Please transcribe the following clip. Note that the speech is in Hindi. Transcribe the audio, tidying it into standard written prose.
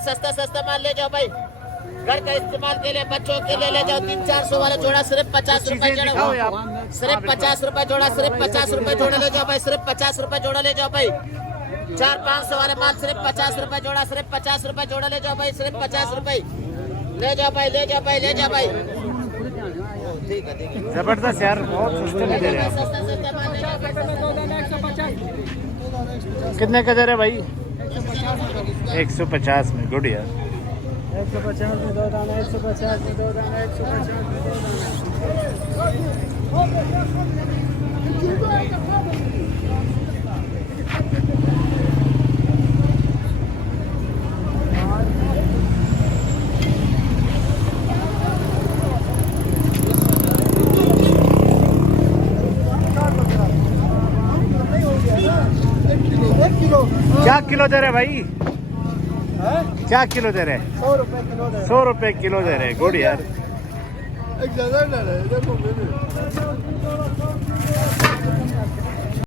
सस्ता सस्ता माल ले जाओ भाई, घर का इस्तेमाल के लिए बच्चों के लिए ले जाओ। 300-400 वाला जोड़ा सिर्फ 50 रुपए जोड़ा, सिर्फ 50 रुपए जोड़ा, सिर्फ 50 रुपए जोड़ा ले जाओ भाई, सिर्फ 50 रुपए जोड़ा ले जाओ भाई। 400-500 वाले माल सिर्फ 50 रुपए जोड़ा, सिर्फ 50 रुपए जोड़ा ले जाओ भाई, सिर्फ 50 रुपए ले जाओ भाई, ले जाओ भाई, ले जाओ भाई। ठीक है जबरदस्त यार, बहुत सस्ते में दे रहे हैं आप। सस्ता सस्ता माल ले जाओ भाई। कितने का दे रहे भाई? 150 में। गुड यार। 150 में 2 दाना, 150 में 2 दाना, 150 में 2 दाना। क्या किलो दे रहे भाई? क्या किलो दे रहे? 100 रुपए किलो दे रहे। 100 रुपए किलो दे रहे। गुड यार। एक ज़्यादा ले रहे हैं, देखो